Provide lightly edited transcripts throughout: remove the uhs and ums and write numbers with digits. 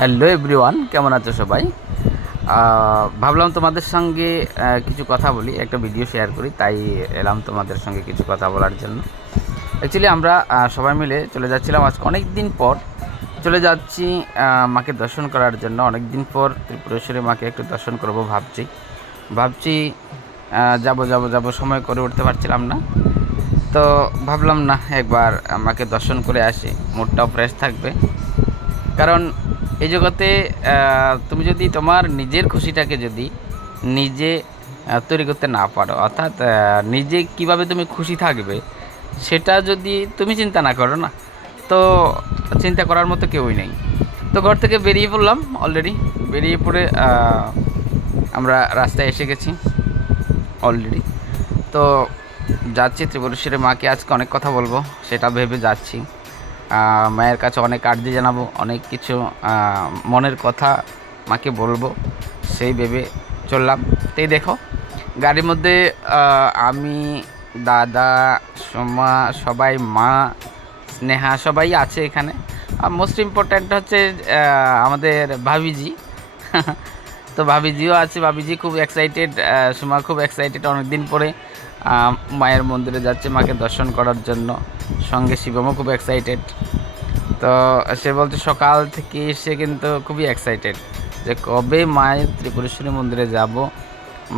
Hello everyone, কেমন আছো সবাই? ভাবলাম তোমাদের সঙ্গে কিছু কথা বলি, একটা ভিডিও শেয়ার করি, তাই এলাম তোমাদের সঙ্গে কিছু কথা বলার জন্য। অ্যাকচুয়ালি আমরা সবাই মিলে চলে যাচ্ছিলাম, আজকে অনেক দিন পর চলে যাচ্ছি মাকে দর্শন করার জন্য। অনেক দিন পর ত্রিপুরেশ্বরী মাকে একটু দর্শন করবো ভাবছি যাব যাব যাব, সময় করে উঠতে পারছিলাম না। তো ভাবলাম না, একবার মাকে দর্শন করে আসি, মুডটাও ফ্রেশ থাকবে। কারণ এই জগতে তুমি যদি তোমার নিজের খুশিটাকে যদি নিজে তৈরি করতে না পারো, অর্থাৎ নিজে কিভাবে তুমি খুশি থাকবে সেটা যদি তুমি চিন্তা না করো না, তো চিন্তা করার মতো কেউই নেই। তো ঘর থেকে বেরিয়ে পড়লাম, অলরেডি বেরিয়ে পড়ে আমরা রাস্তায় এসে গেছি অলরেডি। তো যাচ্ছি ত্রিপুরেশ্বরী মাকে আজকে অনেক কথা বলবো, সেটা ভেবে যাচ্ছি। মায়ের কাছে অনেক আর্জি জানাবো, অনেক কিছু মনের কথা মাকে বলবো, সেই ভেবে চললাম। তাই দেখো, গাড়ির মধ্যে আমি, দাদা, সোমা, সবাই, মা, স্নেহা সবাই আছে এখানে। আর মোস্ট ইম্পর্ট্যান্ট হচ্ছে আমাদের ভাবিজি। তো ভাবিজিও আছে, ভাবিজি খুব এক্সাইটেড, সোমা খুব এক্সাইটেড, অনেকদিন পরে মায়ের মন্দিরে যাচ্ছে মাকে দর্শন করার জন্য। সঙ্গে শিবমও খুব এক্সাইটেড। তো সে বলছে সকাল থেকে সে কিন্তু খুবই এক্সাইটেড যে কবে মায়ের ত্রিপুরেশ্বরী মন্দিরে যাব,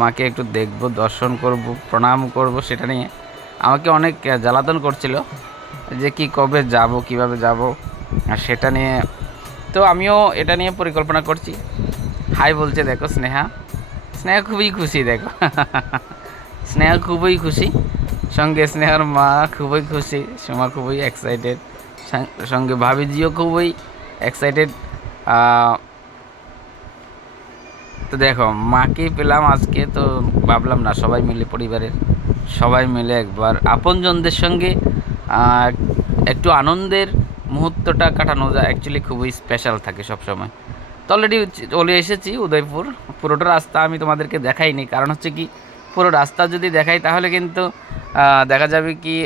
মাকে একটু দেখব, দর্শন করব, প্রণাম করব, সেটা নিয়ে আমাকে অনেক জ্বালাতন করছিল যে কি কবে যাব, কিভাবে যাব, আর সেটা নিয়ে। তো আমিও এটা নিয়ে পরিকল্পনা করছি। হাই বলছে, দেখো স্নেহা, স্নেহা খুবই খুশি, দেখো স্নেহা খুবই খুশি, সঙ্গে স্নেহার মা খুবই খুশি, সোমা খুবই এক্সাইটেড, সঙ্গে ভাবিজিও খুবই এক্সাইটেড। তো দেখো মাকে পেলাম আজকে, তো ভাবলাম না সবাই মিলে, পরিবারের সবাই মিলে একবার আপনজনদের সঙ্গে একটু আনন্দের মুহূর্তটা কাটানো যায়, অ্যাকচুয়ালি খুবই স্পেশাল থাকে সব সময়। তো অলরেডি চলে এসেছি উদয়পুর। পুরোটা রাস্তা আমি তোমাদেরকে দেখাইনি, কারণ হচ্ছে কি, পুরো রাস্তা যদি দেখাই তাহলে কিন্তু দেখা যাবে কি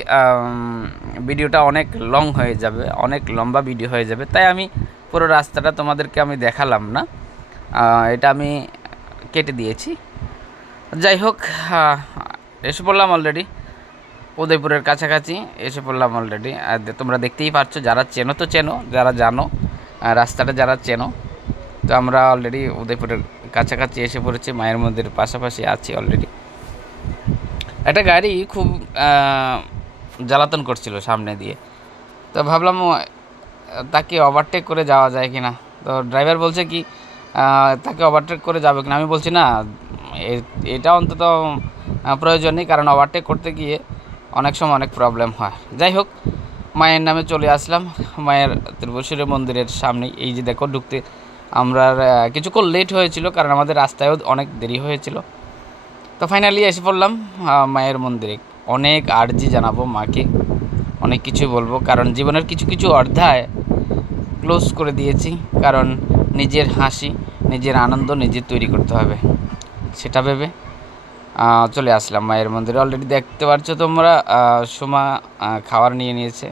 ভিডিওটা অনেক লং হয়ে যাবে, অনেক লম্বা ভিডিও হয়ে যাবে, তাই আমি পুরো রাস্তাটা তোমাদেরকে আমি দেখালাম না, এটা আমি কেটে দিয়েছি। যাই হোক, এসে পড়লাম অলরেডি উদয়পুরের কাছাকাছি, এসে পড়লাম অলরেডি। আর তোমরা দেখতেই পাচ্ছ, যারা চেনো তো চেনো, যারা জানো রাস্তাটা, যারা চেনো। তো আমরা অলরেডি উদয়পুরের কাছাকাছি এসে পড়েছি, মায়ের মন্দিরের পাশাপাশি আছি অলরেডি। একটা গাড়ি খুব জ্বালাতন করছিল সামনে দিয়ে, তো ভাবলাম তাকে ওভারটেক করে যাওয়া যায় কি না। তো ড্রাইভার বলছে কি তাকে ওভারটেক করে যাবে কিনা। আমি বলছি না, এটা অন্তত প্রয়োজন নেই, কারণ ওভারটেক করতে গিয়ে অনেক সময় অনেক প্রবলেম হয়। যাই হোক, মায়ের নামে চলে আসলাম মায়ের ত্রিপুরেশ্বরী মন্দিরের সামনেই। এই যে দেখো, ঢুকতে আমরা কিছুক্ষণ লেট হয়েছিল, কারণ আমাদের রাস্তায়ও অনেক দেরি হয়েছিল। তো ফাইনালি এসে পড়লাম মায়ের মন্দিরে। অনেক আর্জি জানাবো মাকে, অনেক কিছু বলবো, কারণ জীবনের কিছু কিছু অধ্যায় ক্লোজ করে দিয়েছি, কারণ নিজের হাসি, নিজের আনন্দ নিজে তৈরি করতে হবে, সেটা ভেবে চলে আসলাম মায়ের মন্দিরে। অলরেডি দেখতে পাচ্ছ তোমরা, সোমা খাবার নিয়ে নিয়েছে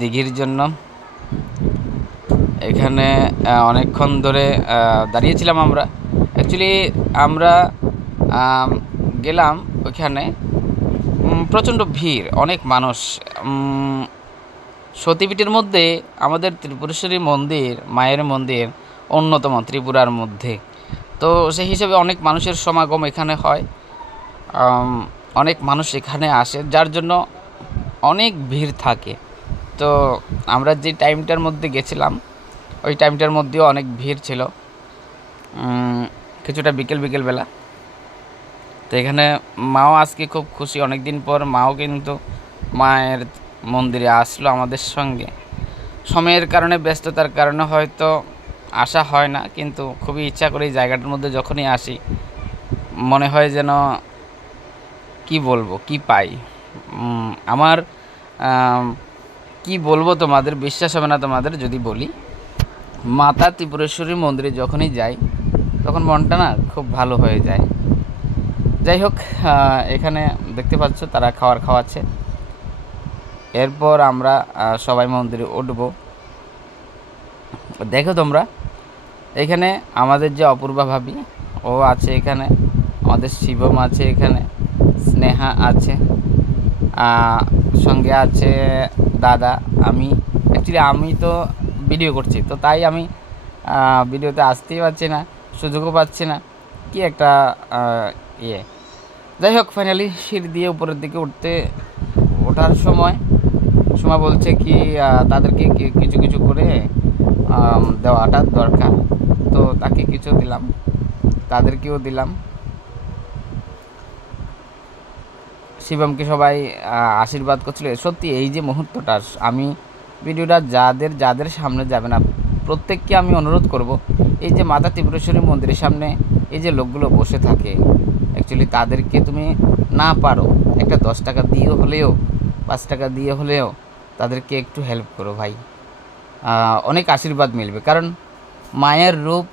দিঘির জন্য। এখানে অনেকক্ষণ ধরে দাঁড়িয়েছিলাম আমরা। অ্যাকচুয়ালি আমরা গেলাম ওইখানে, প্রচণ্ড ভিড়, অনেক মানুষ। সতীপীঠের মধ্যে আমাদের ত্রিপুরেশ্বরী মন্দির, মায়ের মন্দির অন্যতম ত্রিপুরার মধ্যে। তো সেই হিসেবে অনেক মানুষের সমাগম এখানে হয়, অনেক মানুষ এখানে আসে, যার জন্য অনেক ভিড় থাকে। তো আমরা যে টাইমটার মধ্যে গেছিলাম, ওই টাইমটার মধ্যেও অনেক ভিড় ছিল, কিছুটা বিকেল বেলা। তো এখানে মাও আজকে খুব খুশি, অনেক দিন পর মাও কিন্তু মায়ের মন্দিরে আসলো আমাদের সঙ্গে। সময়ের কারণে, ব্যস্ততার কারণে হয়তো আসা হয় না, কিন্তু খুবই ইচ্ছা করে এই জায়গাটার মধ্যে যখনই আসি মনে হয় যেন কি বলবো, কি পাই। আমার কি বলবো, তোমাদের বিশ্বাস হবে না তোমাদের যদি বলি, মাতা ত্রিপুরেশ্বরী মন্দিরে যখনই যাই তখন মনটা না খুব ভালো হয়ে যায়। যাই হোক, এখানে দেখতে পাচ্ছ তারা খাবার খাওয়াচ্ছে। এরপর আমরা সবাই মন্দিরে উঠব। দেখো তোমরা, এখানে আমাদের যে অপূর্বা ভাবি ও আছে, এখানে আমাদের শিবম আছে, এখানে স্নেহা আছে, সঙ্গে আছে দাদা। আমি তো ভিডিও করছি, তো তাই আমি ভিডিওতে আসতেই পারছি না, সুযোগও পাচ্ছি না, কি একটা ইয়ে। যাই হোক, ফাইনালি সিঁড়ি দিয়ে উপরের দিকে ওঠার সময় বলছে কি তাদেরকে কিছু কিছু করে দেওয়াটা দরকার, তো তাকে কিছু দিলাম, তাদেরকেও দিলাম। শিবমকে সবাই আশীর্বাদ করছিল। সত্যি এই যে মুহূর্তটা, আমি ভিডিওটা যাদের যাদের সামনে যাবে না, প্রত্যেককে আমি অনুরোধ করব, এই যে মাতা ত্রিপুরেশ্বরী মন্দিরের সামনে এই যে লোকগুলো বসে থাকে, অ্যাকচুয়ালি তাদেরকে তুমি না পারো একটা 10 টাকা দিয়ে হলেও, 5 টাকা দিয়ে হলেও তাদেরকে একটু হেল্প করো ভাই, অনেক আশীর্বাদ মিলবে। কারণ মায়ের রূপ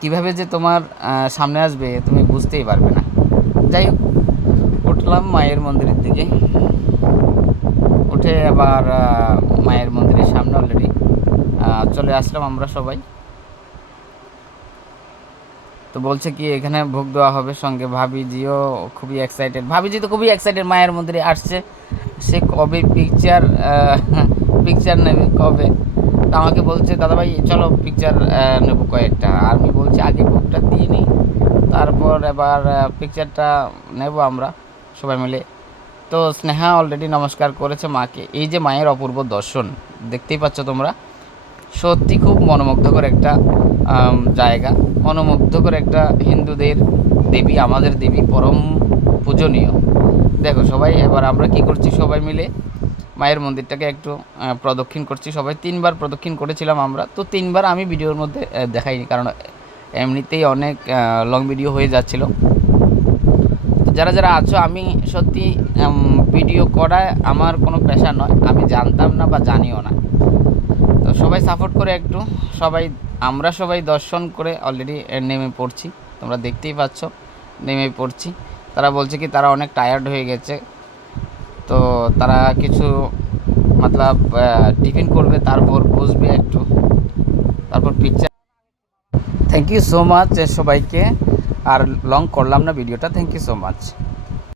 কীভাবে যে তোমার সামনে আসবে তুমি বুঝতেই পারবে না। যাই হোক, উঠলাম মায়ের মন্দিরের দিকে, উঠে আবার মায়ের মন্দিরের সামনে অলরেডি চলে আসলাম আমরা সবাই। তো বলছে কি এখানে ভোগ দেওয়া হবে, সঙ্গে ভাবিজিও খুবই এক্সাইটেড। ভাবিজি তো খুবই এক্সাইটেড, মায়ের মন্দিরে আসছে, সে কবে পিকচার নেবে কবে। তো আমাকে বলছে দাদাভাই চলো পিকচার নেবো কয়েকটা, আর আমি বলছি আগে ভোগটা দিয়ে নিই, তারপর এবার পিকচারটা নেব আমরা সবাই মিলে। তো স্নেহা অলরেডি নমস্কার করেছে মাকে। এই যে মায়ের অপূর্ব দর্শন দেখতেই পাচ্ছ তোমরা, সত্যি খুব মনোমুগ্ধকর একটা জায়গা, মনোমুগ্ধকর একটা হিন্দুদের দেবী, আমাদের দেবী, পরম পূজনীয়। দেখো সবাই, এবার আমরা কি করছি, সবাই মিলে মায়ের মন্দিরটাকে একটু প্রদক্ষিণ করছি। সবাই 3বার প্রদক্ষিণ করেছিলাম আমরা, তো 3বার আমি ভিডিওর মধ্যে দেখাইনি, কারণ এমনিতেই অনেক লং ভিডিও হয়ে যাচ্ছিল। তো যারা যারা আছো, আমি সত্যি ভিডিও করা আমার কোনো পেশা নয়, আমি জানতাম না বা জানিও না, তো সবাই সাপোর্ট করে একটু, আমরা সবাই দর্শন করে অলরেডি নেমে পড়ছি, তোমরা দেখতেই পাচ্ছ নেমে পড়ছি। তারা বলছে কি তারা অনেক টায়ার্ড হয়ে গেছে, তো তারা কিছু মতলব টিফিন করবে, তারপর বসবে একটু, তারপর picture. Thank you so much সবাইকে, আর লং করলাম না ভিডিওটা, থ্যাংক ইউ সো মাচ।